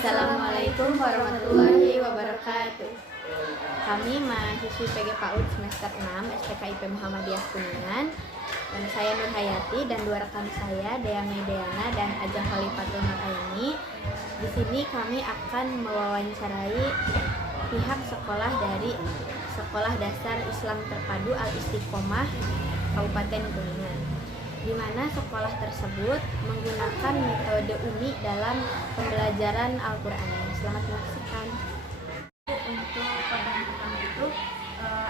Assalamualaikum warahmatullahi wabarakatuh. Kami mahasiswi PG PAUD semester 6 STK IP Muhammadiyah Kuningan. Dan saya Nur Hayati dan dua rekan saya, Dea Mediana dan Ajeng Khalifatul Mataini. Di sini kami akan mewawancarai pihak sekolah dari Sekolah Dasar Islam Terpadu Al-Istiqomah Kabupaten Kuningan, di mana sekolah tersebut menggunakan metode UMI dalam pembelajaran Al-Quran. Selamat menyaksikan. Untuk pertanyaan pertama itu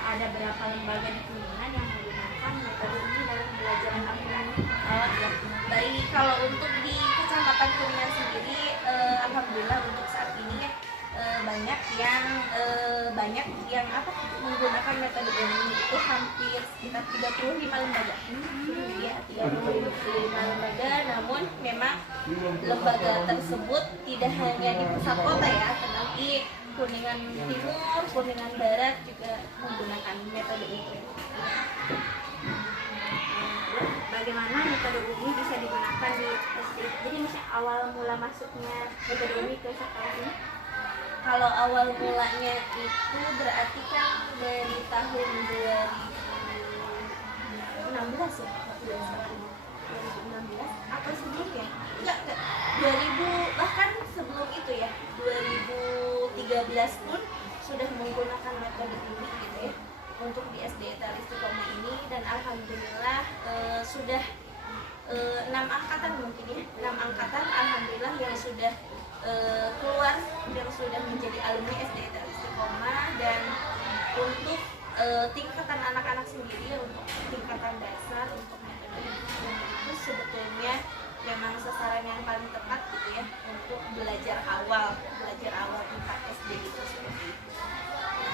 ada berapa lembaga di Kuningan yang menggunakan metode UMI dalam pembelajaran Al-Quran? Baik, kalau untuk di Kecamatan Kuningan sendiri, alhamdulillah untuk saat ini ya banyak yang menggunakan metode UMI itu hampir sekitar 35 lembaga. Ya, 35 lembaga, namun memang lembaga tersebut tidak hanya di pusat kota ya, tetapi Kuningan Timur, Kuningan Barat juga menggunakan metode UMI. Bagaimana metode UMI bisa digunakan di SD? Jadi misalnya awal mula masuknya metode UMI ke sekolah ini? Kalau awal mulanya itu berarti kan dari tahun 2016 ya? 2016 atau sebelumnya? Enggak, 2000, bahkan sebelum itu ya, 2013 pun sudah menggunakan metode UMI gitu ya untuk di SD Al-Istiqomah ini, dan alhamdulillah sudah 6 angkatan mungkin ya, 6 angkatan alhamdulillah yang sudah keluar, yang sudah menjadi alumni SD Al-Istiqomah. Dan untuk tingkatan anak-anak sendiri, untuk tingkatan dasar, untuk metode itu sebetulnya memang sasaran yang paling tepat gitu ya untuk belajar awal 4 SD itu seperti itu.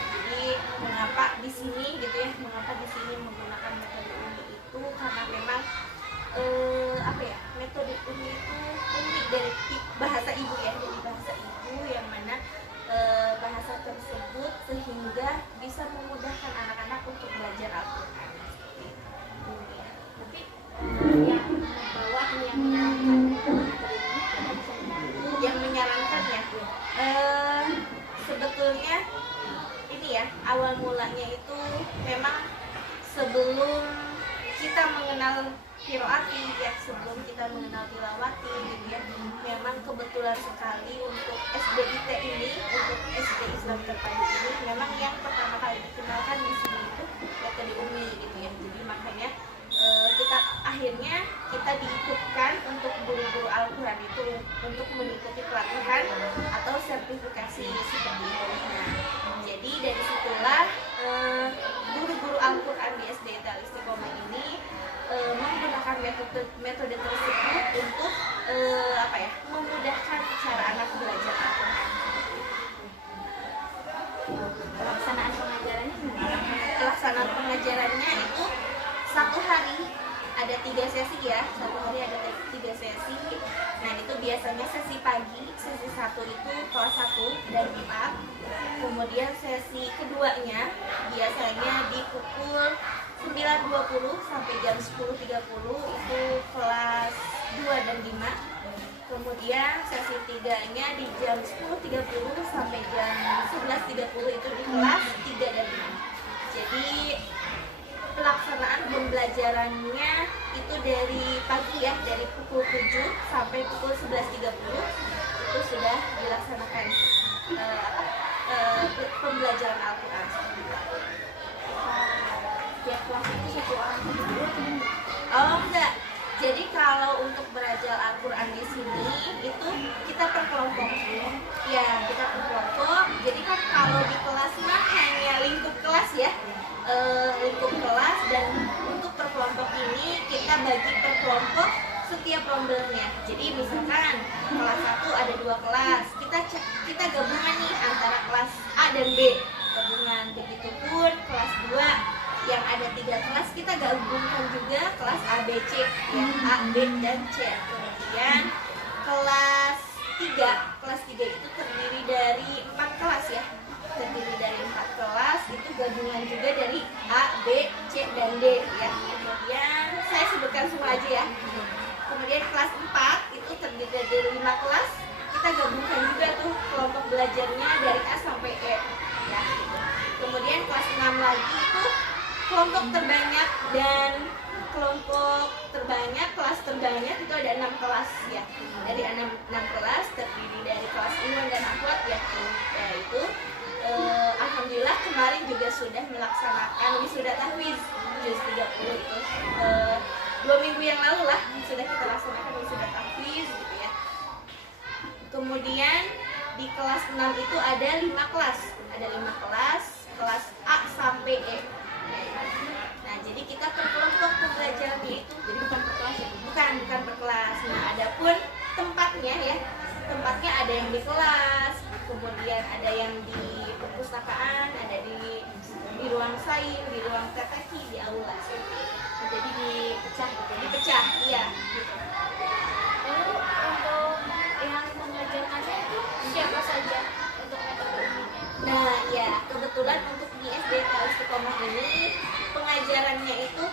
Jadi mengapa di sini gitu ya, mengapa di sini menggunakan metode UMI itu karena memang metode UMI itu unik dari bahasa ibu ya, dari bahasa ibu yang mana bahasa tersebut sehingga bisa memudahkan anak-anak untuk belajar Al-Quran. Tapi yang membawa yang menyarankan ya, sebetulnya ini ya, awal mulanya itu memang sebelum kita mengenal qiraati ya, sebelum kita mengenal tilawati gitu ya, memang kebetulan sekali untuk SDIT ini, untuk SD Islam Terpadu ini, memang yang pertama kali dikenalkan di sini itu metode UMI gitu ya. Jadi makanya kita diikutkan untuk guru-guru Al-Quran itu untuk mengikuti pelatihan atau sertifikasi seperti itu. Nah, jadi dari situlah guru-guru Al-Quran di SD Al-Istiqomah ini menggunakan metode tersebut untuk memudahkan cara anak belajar Al-Quran. pelaksanaan pengajarannya gimana? Pelaksanaan pengajarannya itu satu hari ada 3 sesi ya, satu hari ada 3 sesi. Nah itu biasanya sesi pagi, sesi 1 itu kelas 1 dan 4. Kemudian sesi keduanya biasanya di pukul 9.20 sampai jam 10.30 itu kelas 2 dan 5. Kemudian sesi 3-nya di jam 10.30 sampai jam 11.30 itu di kelas 3 dan 5. Jadi pelaksanaan pembelajarannya itu dari pagi ya, dari pukul 7 sampai pukul 11.30 itu sudah dilaksanakan pembelajaran Al-Quran. Tiap kelas itu satu orang satu guru atau gimana? Oh enggak. Jadi kalau untuk belajar Al-Quran di sini itu kita per kelompok. Ya, kita per kelompok. Jadi kan kalau di kelas mah hanya lingkup kelas ya. Lingkup kelas, dan untuk per kelompok ini kita bagi per kelompok setiap rombelnya. Jadi misalkan kelas 1 ada 2 kelas, kita gabungan nih antara kelas A dan B, gabungan. Begitupun kelas 2 yang ada 3 kelas, kita gabungkan juga kelas A, B, C ya, A, B, dan C. Kemudian kelas 3 itu terdiri dari 4 kelas ya, terdiri dari 4 kelas, itu gabungan juga dari A, B, C, dan D ya. Kemudian saya sebutkan semua aja ya. Kemudian kelas 4 itu terdiri dari 5 kelas, kita gabungkan juga tuh belajarnya dari A sampai E ya gitu. Kemudian kelas 6 lagi itu kelompok terbanyak, dan kelompok terbanyak, kelas terbanyak itu ada 6 kelas ya. Dari 6 kelas terdiri dari kelas Iwan dan Ahwat ya. Yaitu alhamdulillah kemarin juga sudah melaksanakan wisuda tahfiz juz 30 itu. 2 minggu yang lalu lah sudah kita laksanakan wisuda tahfiz gitu ya. Kemudian di kelas 6 itu ada 5 kelas. Ada 5 kelas, kelas A sampai E. Nah, jadi kita per kelompok pembelajarannya itu, jadi bukan per kelas ya, bukan per kelas. Nah, adapun tempatnya ya, tempatnya ada yang di kelas, kemudian ada yang di perpustakaan, ada di ruang sains, di ruang TTQ, di aula. Nah, jadi dipecah gitu ya. Dipecah, iya. Lalu untuk yang mengajarkannya itu siapa saja untuk metode ini? Nah, ya kebetulan untuk di SD Al Istiqomah ini pengajarannya itu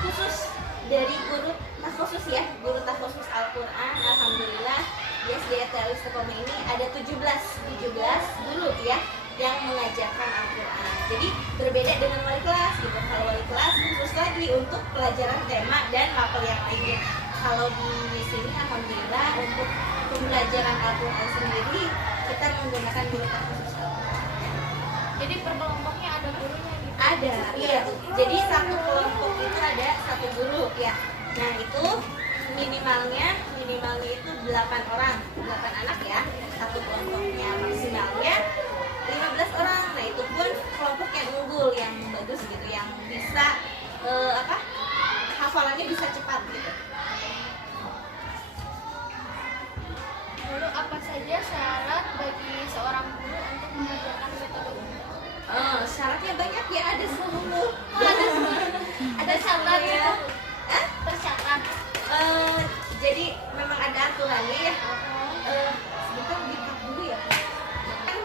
khusus dari guru takhusus ya, guru takhusus Al-Quran. Alhamdulillah di SD Al Istiqomah ini ada 17 guru ya yang mengajarkan Al-Quran. Jadi berbeda dengan wali kelas gitu. Kalau wali kelas khusus lagi untuk pelajaran tema dan mapel yang lainnya. Kalau di sini alhamdulillah untuk pembelajaran Al-Quran sendiri kita menggunakan guru takhusus Al-Quran. Jadi per kelompoknya ada gurunya gitu. Ada, iya. Jadi satu kelompok itu ada satu guru ya. Nah itu minimalnya itu 8 orang, 8 anak ya. Satu kelompoknya maksimalnya 15 orang. Nah itu pun kelompok yang unggul, yang bagus gitu, yang bisa hafalannya bisa cepat gitu. Lalu apa saja syarat bagi seorang guru untuk mengajarkan metode ini? Syaratnya banyak ya, ada 10. Ada syarat ya. Tercatat. Jadi memang ada aturannya ya. Sebentar dikat dulu ya. Kan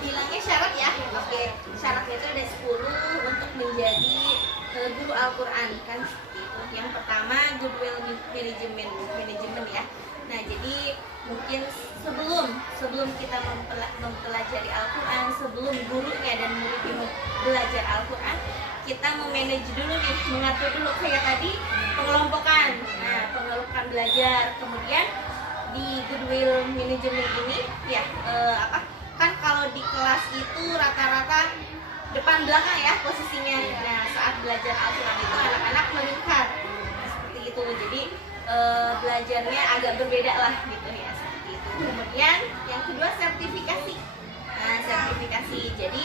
bilangnya syarat ya. Oke, syaratnya itu ada 10 untuk menjadi guru Al-Quran kan seperti itu. Yang pertama goodwill management ya. Nah, jadi mungkin sebelum kita mempelajari Al-Quran, sebelum gurunya dan muridnya belajar Al-Quran, kita memanage dulu nih, mengatur dulu kayak tadi pengelompokan. Nah, pengelompokan belajar. Kemudian di goodwill management ini ya kan kalau di kelas itu rata-rata depan belakang ya posisinya. Nah, saat belajar Al-Quran itu anak-anak meningkat seperti itu. Jadi belajarnya agak berbeda lah gitu ya, seperti itu. Kemudian yang kedua sertifikasi. Nah, sertifikasi. Jadi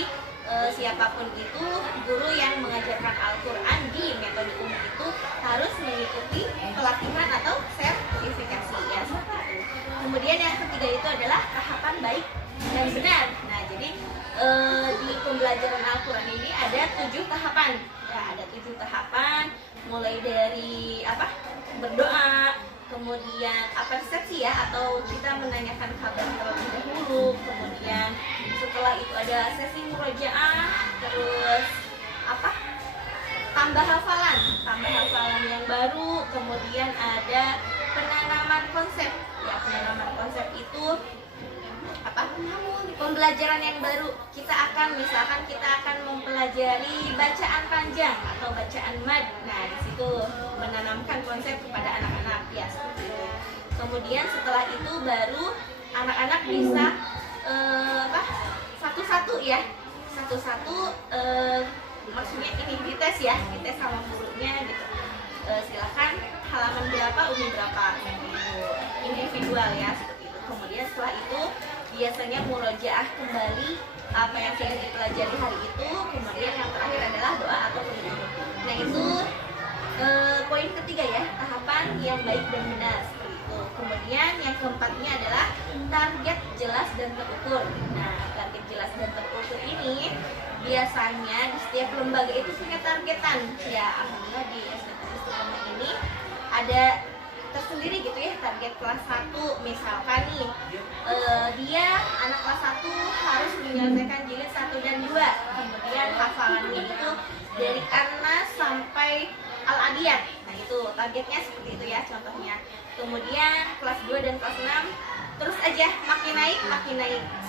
siapapun itu guru yang mengajarkan Al-Quran di metode umum itu harus mengikuti pelatihan atau sertifikasi ya, seperti itu. Kemudian yang ketiga itu adalah tahapan baik dan benar. Nah, jadi di pembelajaran Al-Quran ini ada 7 tahapan. Ya, ada 7 tahapan, mulai dari berdoa, kemudian persepsi ya, atau kita menanyakan kabar terlebih dahulu, kemudian setelah itu ada sesi murojaah, terus tambah hafalan yang baru, kemudian ada penanaman konsep ya. Penanaman konsep itu pembelajaran yang baru. Misalkan kita akan mempelajari bacaan panjang atau bacaan mad. Nah, di situ menanamkan konsep kepada anak-anak ya, seperti itu. Kemudian setelah itu baru anak-anak bisa satu-satu ya, maksudnya ini dites ya, dites sama gurunya gitu. Silakan halaman berapa, uni berapa, individual ya, seperti itu. Kemudian setelah itu biasanya murojaah kembali apa yang sudah dipelajari hari itu. Kemudian yang terakhir adalah doa atau penutup. Nah, itu poin ketiga ya, tahapan yang baik dan benar, seperti itu. Kemudian yang keempatnya adalah target jelas dan terukur. Nah, target jelas dan terukur ini biasanya di setiap lembaga itu punya targetan ya. Alhamdulillah di Istiqomah ini ada tersendiri gitu ya, target kelas 1 misalkan nih dia anak kelas 1 harus menyelesaikan jilid 1 dan 2, kemudian hafalannya itu dari An-Nas sampai Al-Adiyat. Nah, itu targetnya seperti itu ya contohnya. Kemudian kelas 2 dan kelas 6 terus aja makin naik,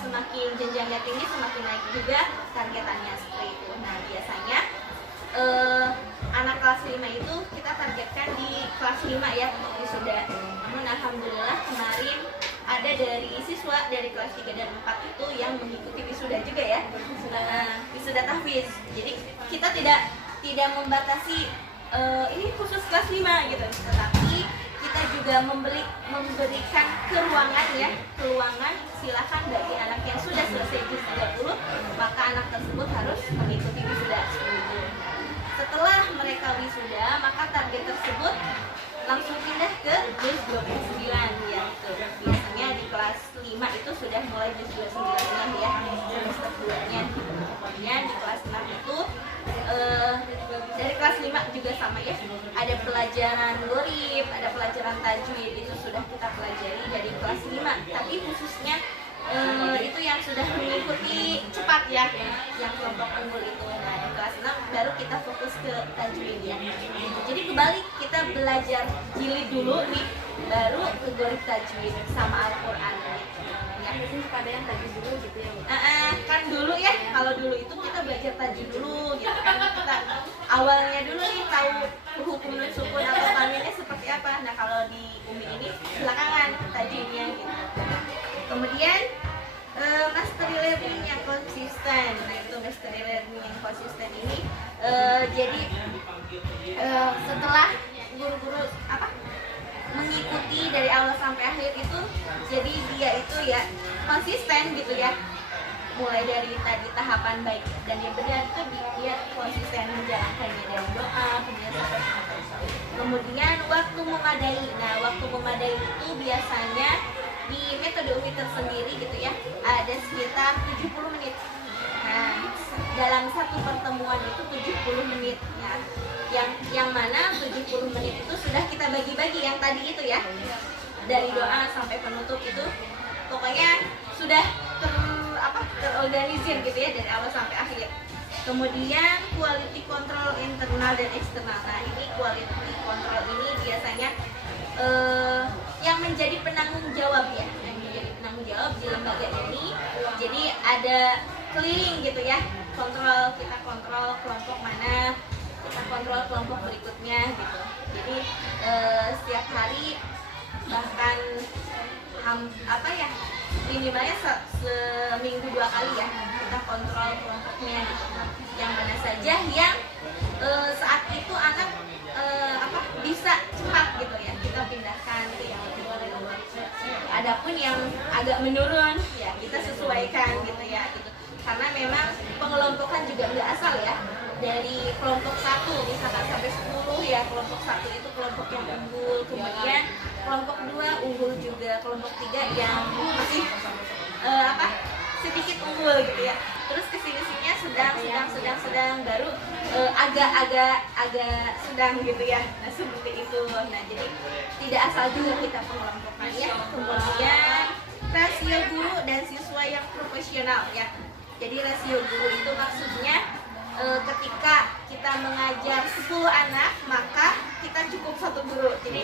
semakin jenjangnya tinggi semakin naik juga targetannya seperti itu. Nah biasanya anak kelas 5 itu kita targetkan di kelas 5 ya wisuda. Namun alhamdulillah kemarin ada dari siswa dari kelas 3 dan 4 itu yang mengikuti wisuda juga ya, wisuda tahfiz. Jadi kita tidak membatasi ini khusus kelas 5 gitu, tetapi kita juga memberikan keruangan silakan bagi anak yang sudah selesai juz 30 maka anak tersebut harus mengikuti wisuda. Setelah mereka wisuda maka target tersebut langsung pindah ke juz 29 ya. Biasanya di kelas 5 itu sudah mulai juz 29 ya semester 2-nya. Kemudian di kelas 6 itu dari kelas 5 juga sama ya, ada pelajaran gharib, ada pelajaran tajwid, itu sudah kita pelajari dari kelas 5. Tapi khususnya itu yang sudah mengikuti cepat ya, yang kelompok unggul itu. Nah di kelas 6 baru kita fokus ke tajwid ya. Jadi kebalik, kita belajar jilid dulu nih, baru ke gharib tajwid sama Al-Quran gitu. Ya Ada yang tajwid dulu gitu ya. kan dulu ya, kalau dulu itu kita belajar tajwid dulu gitu kan, kita awalnya dulu nih tahu hukum nun sukun atau tanwinnya seperti apa. Nah kalau di Umi ini belakangan tajwidnya gitu. Kemudian mastery learning yang konsisten. Nah itu mastery learning yang konsisten ini jadi setelah guru-guru mengikuti dari awal sampai akhir itu, jadi dia itu ya konsisten gitu ya, mulai dari tadi tahapan baik dan yang benar itu dia konsisten menjalankannya dari doa kemudian sampai kemudian waktu memadai. Nah waktu memadai itu biasanya di metode Umi tersendiri gitu ya ada sekitar 70 menit. Nah dalam satu pertemuan itu 70 menit ya. Yang mana 70 menit itu sudah kita bagi-bagi yang tadi itu ya, dari doa sampai penutup itu pokoknya sudah terorganisir gitu ya dari awal sampai akhir. Kemudian quality control internal dan eksternal. Nah ini quality control ini biasanya yang menjadi penanggung jawab ya, yang menjadi penanggung jawab di lembaga ini. Jadi ada keliling gitu ya, kita kontrol kelompok mana, kita kontrol kelompok berikutnya gitu. Jadi setiap hari bahkan minimalnya seminggu 2 kali ya kita kontrol kelompoknya gitu. Yang mana saja yang saat itu anak bisa cepat gitu ya kita pindahkan ke yang lebih baik. Adapun yang agak menurun ya kita sesuaikan gitu ya gitu. Karena memang pengelompokan juga nggak asal ya, dari kelompok 1 misalkan sampai 10 ya, kelompok 1 itu kelompok yang unggul, kemudian kelompok 2 unggul juga, kelompok 3 yang masih sedikit unggul gitu ya. Terus kesini-sininya sedang baru agak sedang gitu ya. Nah seperti itu. Nah jadi tidak asal juga kita pengelompokannya. Kemudian rasio guru dan siswa yang profesional ya. Jadi rasio guru itu maksudnya ketika kita mengajar 10 anak maka kita cukup 1 guru. Jadi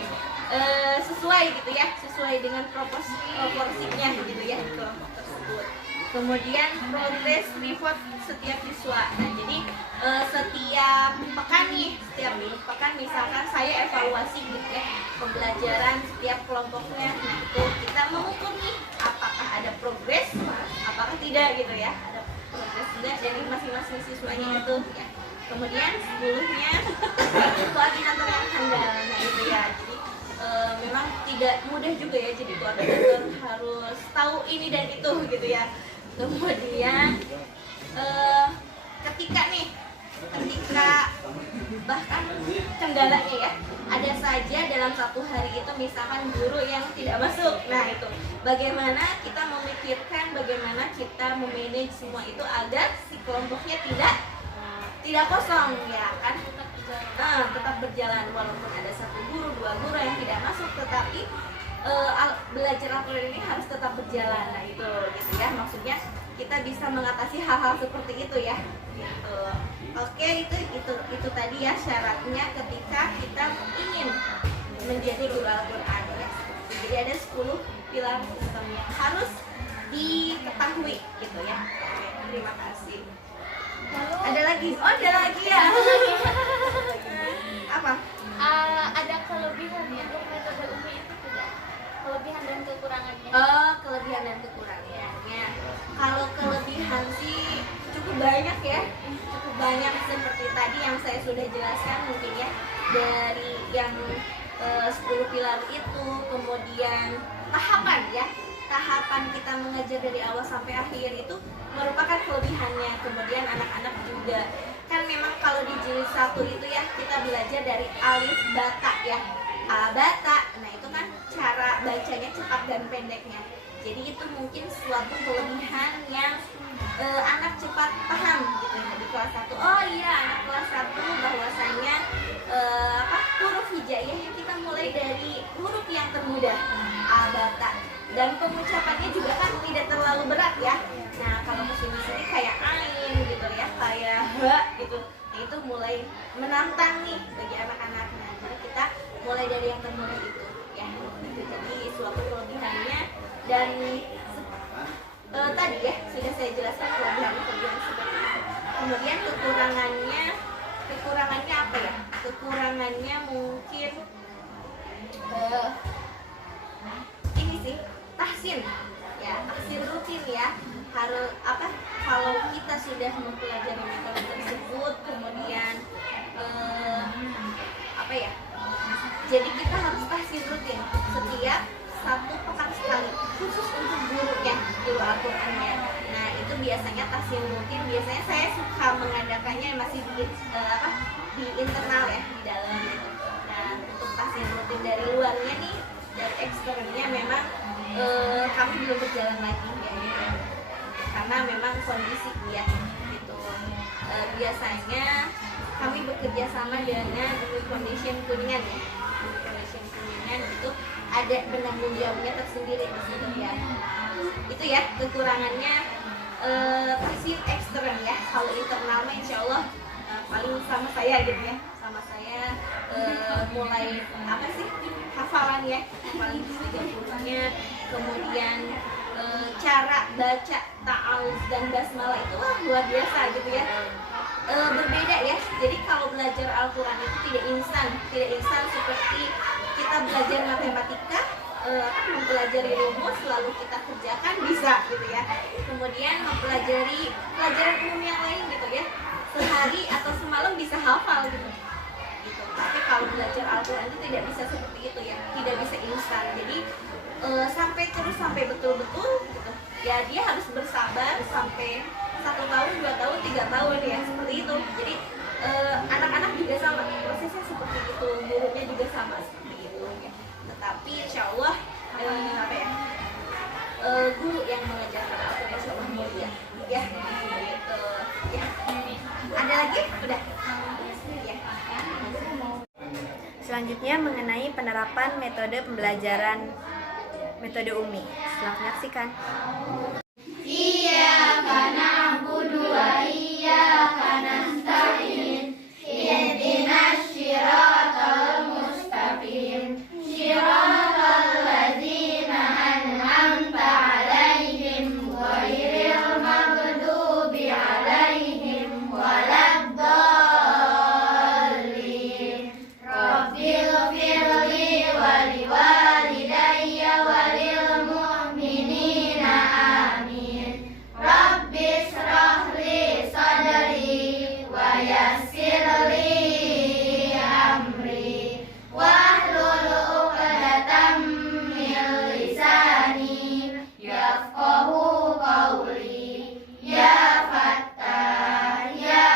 sesuai gitu ya, sesuai dengan proporsinya gitu ya di kelompok tersebut. Kemudian progress report setiap siswa. Nah jadi setiap pekan misalkan saya evaluasi gitu ya pembelajaran setiap kelompoknya. Nah itu kita mengukur nih apakah ada progress, apakah tidak gitu ya, ada progress tidak dari masing-masing siswanya itu ya. Kemudian 10-nya koordinator yang handal. Nah itu ya, jadi memang tidak mudah juga ya jadi koordinator, harus tahu ini dan itu gitu ya. Kemudian ketika bahkan kendalanya ya, ada saja dalam 1 hari itu misalkan guru yang tidak masuk. Nah itu bagaimana kita memikirkan, bagaimana kita memanage semua itu agar si kelompoknya tidak kosong ya kan, tetap berjalan walaupun ada 1 guru, 2 guru yang tidak masuk, tetapi belajar Al-Quran ini harus tetap berjalan. Nah itu gitu ya, maksudnya kita bisa mengatasi hal-hal seperti itu ya gitu. Oke, itu tadi ya syaratnya ketika kita ingin menjadi guru Al-Quran ya. Jadi ada 10 pilar sistemnya harus diketahui gitu ya. Oke, terima kasih. Lalu Ada lagi? Oh, ada lagi ya. Apa? ada kelebihan untuk metode UMI itu tidak? Kelebihan dan kekurangannya. Oh, kelebihan dan kekurangannya. Kalau kelebihan sih cukup banyak ya. Cukup banyak seperti tadi yang saya sudah jelaskan mungkin ya. Dari yang 10 pilar itu, kemudian tahapan ya. Tahapan kita mengajar dari awal sampai akhir itu merupakan kelebihannya. Kemudian anak-anak juga kan memang kalau di jilid 1 itu ya kita belajar dari alif bata ya. A bata. Nah, itu kan cara bacanya cepat dan pendeknya. Jadi itu mungkin suatu kelebihan yang anak cepat paham gitu ya di kelas 1. Oh iya, anak kelas 1 bahwasanya huruf hijaiyah kita mulai dari huruf yang termudah A bata. Dan pengucapannya juga kan tidak terlalu berat ya. Nah, kalau kesini-sini kayak ain gitu ya, kayak ha gitu. Nah, itu mulai menantang nih bagi anak-anak. Nah, jadi kita mulai dari yang termudah itu ya. Gitu. Jadi suatu kelebihannya dan tadi ya sudah saya jelaskan kelebihannya seperti itu. Kemudian kekurangannya apa ya? Kekurangannya mungkin ini sih, tahsin ya, tahsin rutin ya. Harus apa, kalau kita sudah mempelajari metode tersebut kemudian apa ya, jadi kita harus tahsin rutin setiap 1 pekan sekali, khusus untuk guru Al-Qur'annya. Nah, itu biasanya tahsin rutin, biasanya saya suka mengadakannya masih di internal ya, di dalam gitu. Nah, untuk tahsin rutin dari luarnya nih, dari eksternnya memang kami belum berjalan lagi ya, gitu. Karena memang kondisi ya gitu. Biasanya kami bekerja sama dengan Foundation Kuningan ya. Foundation Kuningan itu ada penanggung jawabnya tersendiri di sini ya. Itu ya kekurangannya tahsin ekstern ya. Kalau internal mah insya Allah paling sama saya gitu ya. Sama saya mulai apa sih, hafalan ya, paling 30-nya. Kemudian cara baca ta'awuz dan basmalah itu luar biasa gitu ya. Berbeda ya. Jadi kalau belajar Al-Quran itu tidak instan seperti kita belajar matematika, mempelajari rumus lalu kita kerjakan bisa gitu ya. Kemudian mempelajari pelajaran umum yang lain gitu ya, sehari atau semalam bisa hafal gitu. Tapi kalau belajar Al-Quran itu tidak bisa seperti itu ya, tidak bisa instan. Jadi sampai betul-betul gitu ya, dia harus bersabar sampai 1 tahun, 2 tahun, 3 tahun ya, seperti itu. Jadi anak-anak juga sama, prosesnya seperti itu, gurunya juga sama seperti itu ya. Tetapi insya Allah guru yang mengajarkan Al-Quran insya Allah mulia ya, gitu ya. Ada lagi? Udah ya. Selanjutnya mengenai penerapan metode pembelajaran metode UMI. Selamat menyaksikan. Iyyaka na'budu wa iyyaka nasta'in. Ihdinas shiratal mustaqim. Shiratal ladzina an'amta 'alaihim ghairil maghdubi 'alaihim waladdallin. Rabbil firli wa liwalidayya wa lil mu'minina amin. Rabbis shrahli sadri wa yassir li amri wahlul 'uqdatam min lisani yafqahu qawli. Ya Fattah ya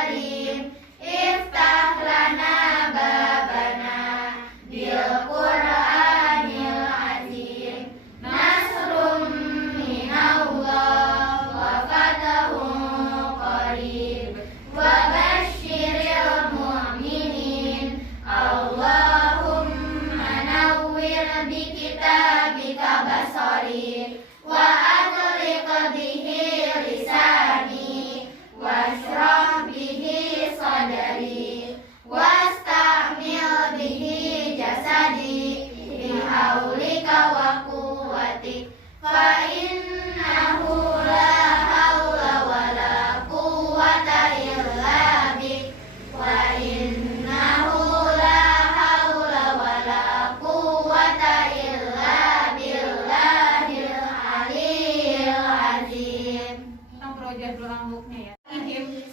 Alim iftah lana babana bil Qur'anil azim. Nasrum minallah wa fathun qarib wa basyiril mu'minin. Allahumma nawwir bi kitabika basari wa adliq bihi lisani washrah bihi sadri wastamil bihi jasadi bihaulika wa quwwatika فإنه لا حول ولا قوة إلا به وإنه لا حول ولا قوة إلا بالله العلي العظيم.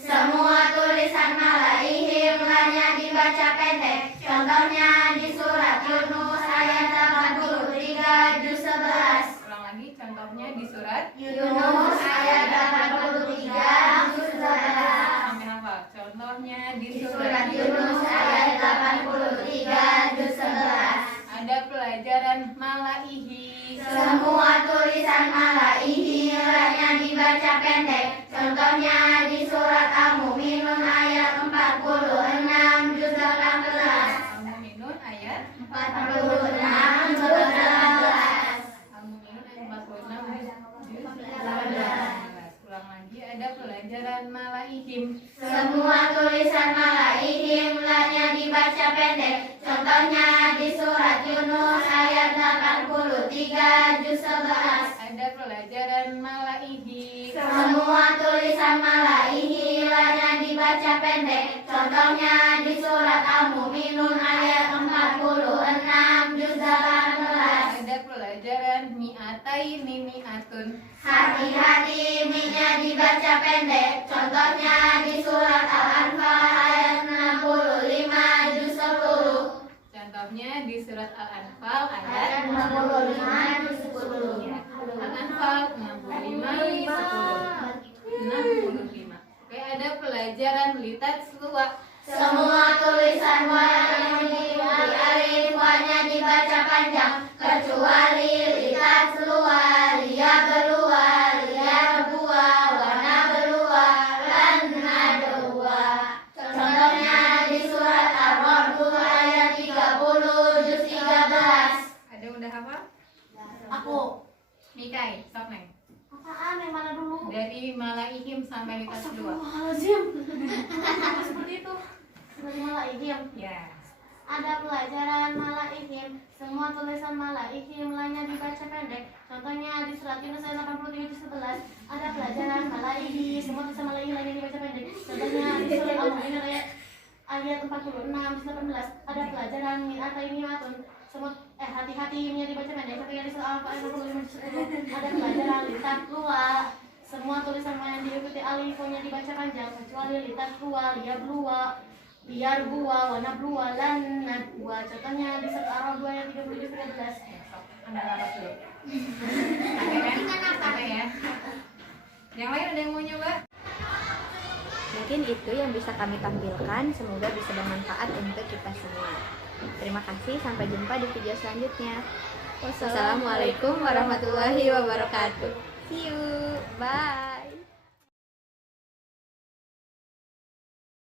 Semua tulisan malaihim hanya dibaca pendek. Contohnya di surat Yunus ayat 83 juz 11. Ulang lagi contohnya di surat Yunus ayat 83 juz 11. sampai hafal. Contohnya di Di surat surat Yunus ayat 83 juz 11. ada pelajaran malaihi. Semua tulisan malaihi hanya dibaca pendek. Contohnya di surat Al-Mu'minun ayat 46 juz 18. Al-Mu'minun ayat 46 juz 18. Al-Mu'minun ayat 46 juz 18. Ulang lagi ada pelajaran malaihim. Semua tulisan malaihim hanya dibaca pendek. Contohnya di surat Yunus ayat 83 juz 11. Ada pelajaran malaihi. Semua tulisan malaihi hanya dibaca pendek. Contohnya di surat Al-Mu'minun ayat 46 juz 18. Ada pelajaran mi'ataini mi'atun. Hati-hati minyak dibaca pendek. Contohnya di surat Al-Anfal ayat 65 juz 10. Contohnya di surat Al-Anfal ayat Ayat 65 juz 10. Ya, Al-Anfal 65 65. Oke, ada pelajaran litat selua. Semua tulisan yang diikuti alif hanya dibaca panjang kecuali litat selua, lia belua, lia berdua, warna berdua, dan dua. Contohnya di surat Ar-Ra'd ayat 30 juz 13. Ada udah hafal? Aku. Mikai, sok neng. Apaan yang mana dulu? Dari malaihim sampai litat selua. Astagfirullahaladzim. Seperti itu. Dari malaihim. Ya. Ada pelajaran malaihim. Semua tulisan malaihim lainnya dibaca pendek. Contohnya di surat Yunus ayat 83 juz 11. Ada pelajaran malaihi. Semua tulisan malaihi lainnya dibaca pendek. Contohnya di surat Al-Mu'minun ayat 46 juz 18. Ada pelajaran mi'ataini mi'atun. Semua hati-hati ini dibaca pendek. Contohnya di surat Al-Anfal ayat 45 juz 10. Ada pelajaran litat luwa. Semua tulisan yang diikuti alif hanya dibaca panjang kecuali litat luwa, liya blua, biar gua, warna blua, lan gua. Contohnya di surat Ar-Ra'd ayat 30 13. Ya, sok. Anda lapas dulu. Ada kan? Ada ya. Yang lain ada yang mau nyoba? Mungkin itu yang bisa kami tampilkan, semoga bisa bermanfaat untuk kita semua. Terima kasih, sampai jumpa di video selanjutnya. Wassalamualaikum warahmatullahi wabarakatuh. See you, bye.